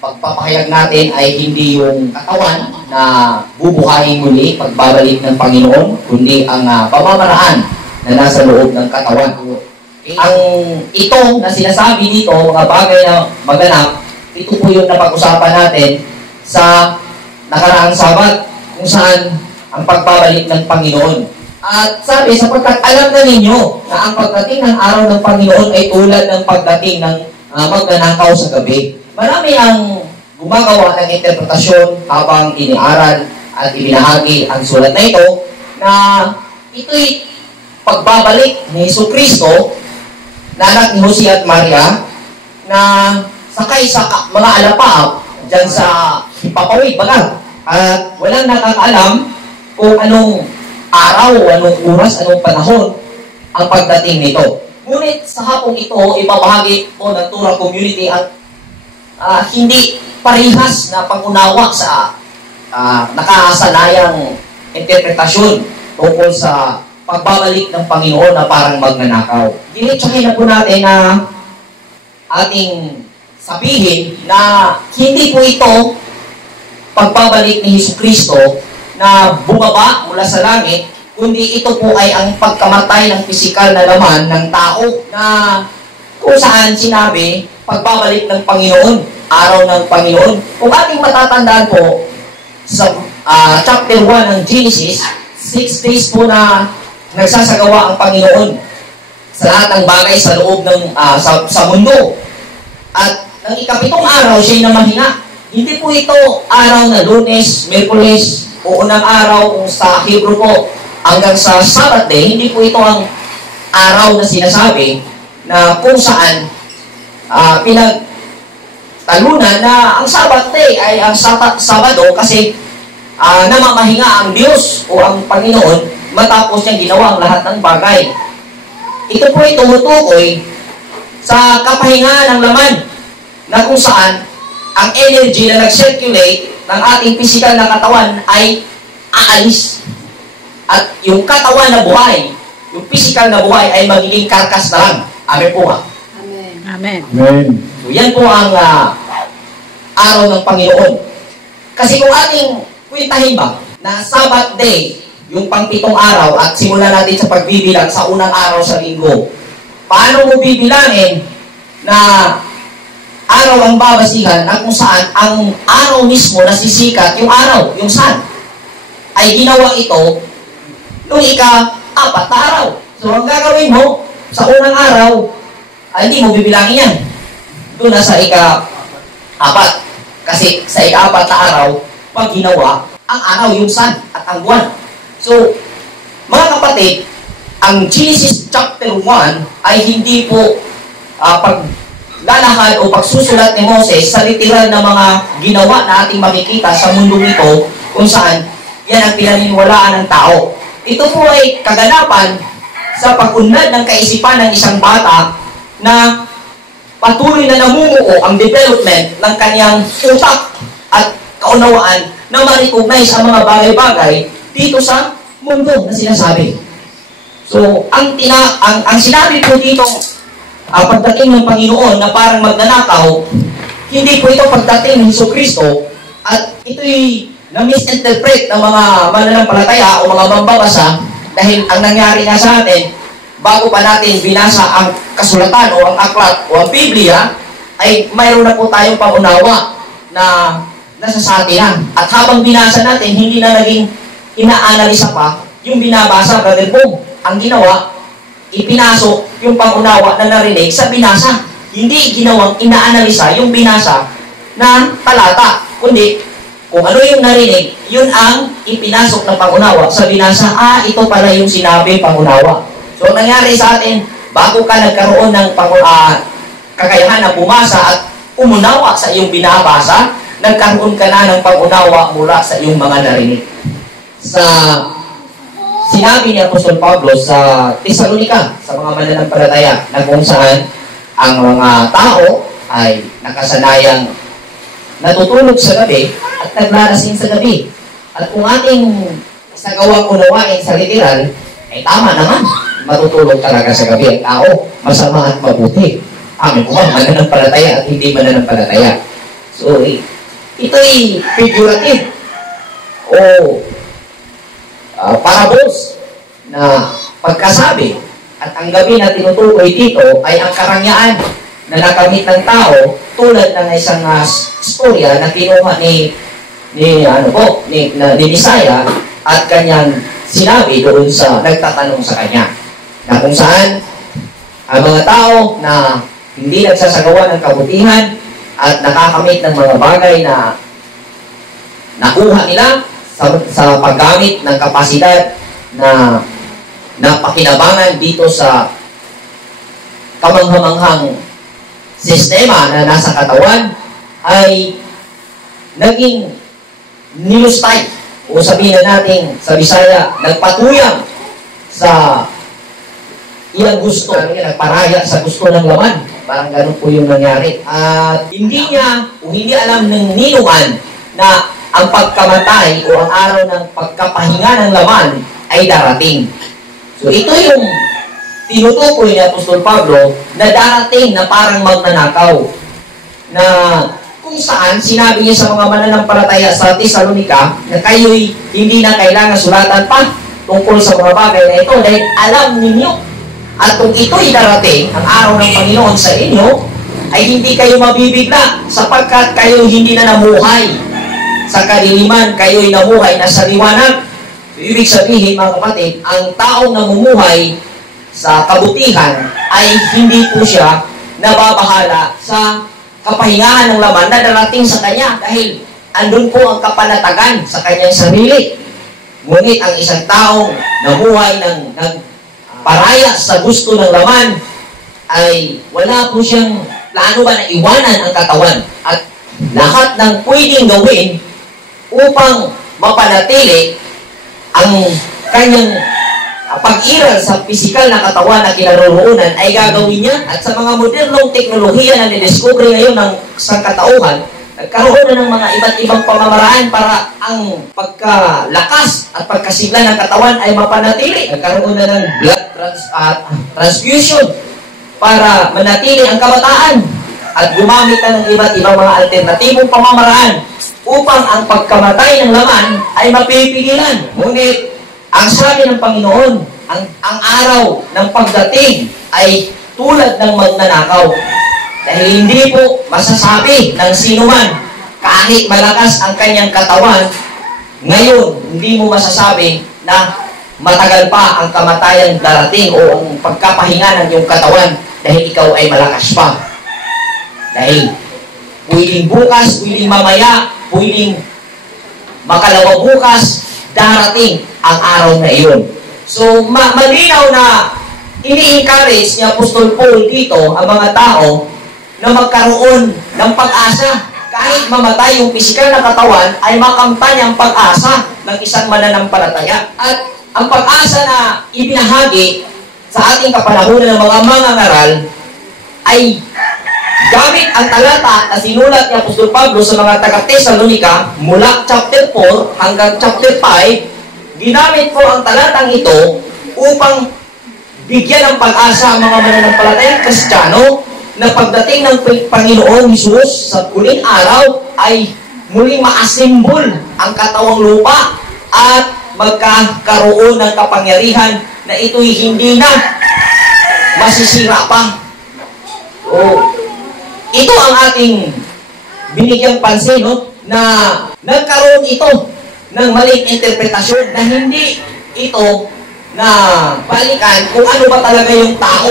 pagpapahayag natin ay hindi yung katawan na bubuhayin muli pagbabalik ng Panginoon, kundi ang pamamaraan na nasa loob ng katawan. Ang ito na sinasabi dito, mga bagay na maganap, ito po yung napag-usapan natin sa nakaraang Sabat, kung saan ang pagbabalik ng Panginoon. At sabi, sapagkat alam na ninyo na ang pagdating ng araw ng Panginoon ay tulad ng pagdating ng magnanakaw sa gabi. Marami ang gumagawa ng interpretasyon habang iniaral at ibinahagi ang sulat na ito na ito'y pagbabalik ni Jesucristo na anak ni Jose at Maria na sakay sa mga alapaap dyan sa Hipapawid, baga. At walang nakakaalam kung anong araw, anong oras, anong panahon ang pagdating nito. Ngunit sa hapong ito, ipabahagi po ng Torah community at hindi parehas na pag-unawa sa nakasanayang interpretasyon tungkol sa pagbabalik ng Panginoon na parang magnanakaw. Dinitsahin na po natin na ating sabihin na hindi po ito pagbabalik ni Jesucristo na bumaba mula sa langit, kundi ito po ay ang pagkamatay ng pisikal na laman ng tao na kung saan sinabi pagbabalik ng Panginoon, araw ng Panginoon. Kung ating matatandaan po sa chapter 1 ng Genesis, 6 days po na nagsasagawa ang Panginoon sa lahat ng bagay sa loob ng sa mundo. At ng ikapitong araw, siya'y namahinga. Hindi po ito araw na Lunes, Miyerkules, o unang araw kung sa Hebrew po hanggang sa Sabbath day. Hindi po ito ang araw na sinasabi na kung saan pinagtalunan na ang Sabbath day ay ang Sabado kasi namamahinga ang Diyos o ang Panginoon matapos niyang ginawa ang lahat ng bagay. Ito po ay tumutukoy sa kapahingaan ng laman na kung saan ang energy na nag-circulate ng ating physical na katawan ay aalis. At yung katawan na buhay, yung physical na buhay ay magiging karkas na lang. Amen po ba? Amen. Amen. Amen. So yan po ang araw ng Panginoon. Kasi kung ating kwentahin ba na Sabbath day, yung pang-pitong araw at simulan natin sa pagbibilang sa unang araw sa linggo, paano mo bibilangin na araw ang babasihan na kung saan ang araw mismo na sisikat, yung araw, yung sun, ay ginawa ito noong ika-4 na araw. So ang gagawin mo sa unang araw, ay hindi mo bibilangin yan. Doon na sa ika-4. Kasi sa ika-4 na araw, pag ginawa, ang araw, yung sun, at ang buwan. So, mga kapatid, ang Genesis chapter 1 ay hindi po paglalakad o pagsusulat ni Moses sa literal na mga ginawa na ating makikita sa mundo nito kung saan yan ang pinaniniwalaan ng tao. Ito po ay kaganapan sa pag-unlad ng kaisipan ng isang bata na patuloy na namumuo ang development ng kanyang utak at kaunawaan na ma-recognize ang mga bagay-bagay dito sa mundo na sinasabi. So, ang sinabi po dito, pagdating ng Panginoon na parang magnanakaw, hindi po ito pagdating ng Jesucristo at ito'y na-misinterpret ng mga mananampalataya o mga mambabasa dahil ang nangyari nga sa atin, bago pa natin binasa ang kasulatan o ang aklat o ang Biblia, ay mayroon na po tayong pangunawa na nasa sa atin na. At habang binasa natin, hindi na naging ina-analisa pa yung binabasa, Brother Bob. Ang ginawa, ipinasok yung pangunawa na narinig sa binasa. Hindi ginawang ina-analisa yung binasa na talata, kundi kung ano yung narinig, yun ang ipinasok na pangunawa sa binasa. Ito pala yung sinabi pangunawa. So, nangyari sa atin, bago ka nagkaroon ng kakayahan na bumasa at umunawa sa iyong binabasa, nagkaroon ka na ng pangunawa mula sa iyong mga narinig. Sa sinabi ni Apostol Pablo sa Tesalonica, sa mga mananampalataya, na kung saan ang mga tao ay nakasanayang natutulog sa gabi at naglalasing sa gabi. At kung ating sagawang unawain sa literal, ay tama naman, matutulog talaga sa gabi ang tao, masama at mabuti. Amin po ba, mananampalataya at hindi mananampalataya. So, ito'y figurative o parables na pagkasabi. At ang gabi na tinutukoy dito ay ang karangyaan na nakamit ng tao tulad ng isang storya na kinuha ni Isaiah at kanyang sinabi doon sa nagtatanong sa kanya. Na kung saan ang mga tao na hindi nagsasagawa ng kabutihan at nakakamit ng mga bagay na nakuha nila sa paggamit ng kapasidad na napakinabangan dito sa kamanghamanghang sistema na nasa katawan ay naging nilustay o sabihin na natin sa Bisaya, nagpatuyang sa ilang gusto, nagparaya sa gusto ng laman. Parang ganun po yung nangyari. At hindi niya o hindi alam ng ninuman na ang pagkamatay o ang araw ng pagkapahinga ng laman ay darating. So ito yung tinutukoy ni Apostol Pablo na darating na parang magnanakaw. Na kung saan sinabi niya sa mga mananampalataya sa Thessalonica na kayo'y hindi na kailangan sulatan pa tungkol sa mga bagay na ito dahil alam ninyo. At kung ito'y darating, ang araw ng Panginoon sa inyo, ay hindi kayo mabibigla sapagkat kayo hindi na namuhay sa kadiliman, kayo'y namuhay na sa liwanag. Ibig sabihin, mga kapatid, ang taong namumuhay sa kabutihan ay hindi po siya nababahala sa kapahingahan ng laman na darating sa kanya dahil andun po ang kapanatagan sa kanyang sarili. Ngunit ang isang taong namuhay ng nagparaya sa gusto ng laman ay wala po siyang plano ba na iwanan ang katawan at lahat ng pwedeng gawin upang mapanatili ang kanyang pag-iral sa pisikal na katawan na kinaroroonan ay gagawin niya. At sa mga modernong teknolohiya na nidiscover ngayon ng sangkatauhan, nagkaroon na ng mga iba't ibang pamamaraan para ang pagkalakas at pagkasigla ng katawan ay mapanatili. Nagkaroon na ng blood transfusion para manatili ang kabataan at gumamit na ng iba't ibang mga alternatibong pamamaraan upang ang pagkamatay ng laman ay mapipigilan. Ngunit, ang sabi ng Panginoon, ang araw ng pagdating ay tulad ng magnanakaw. Dahil hindi po masasabi ng sinuman, kahit malakas ang kanyang katawan, ngayon, hindi mo masasabi na matagal pa ang kamatayang darating o ang pagkapahinga ng iyong katawan dahil ikaw ay malakas pa. Dahil pwedeng bukas, pwedeng mamaya, pwedeng makalawa bukas, darating ang araw na iyon. So, malinaw na ini-encourage ni Apostol Paul dito ang mga tao na magkaroon ng pag-asa. Kahit mamatay yung pisikal na katawan, ay makamtan ang pag-asa ng isang mananampalataya. At ang pag-asa na ibinahagi sa ating kapanahunan ng mga mangangaral ay gamit ang talata na sinulat ni Apostol Pablo sa mga taga-Thessalonica mula chapter 4 hanggang chapter 5, ginamit po ang talatang ito upang bigyan ng pag-asa ang mga mananampalatayang Kristiyano na pagdating ng Panginoon Hesus sa huling araw ay muling maasimbol ang katawang lupa at magkakaroon ng kapangyarihan na ito'y hindi na masisira pa. Ito ang ating binigyang pansin, no? Na nagkaroon ito ng maling interpretasyon na hindi ito na balikan kung ano ba talaga yung tao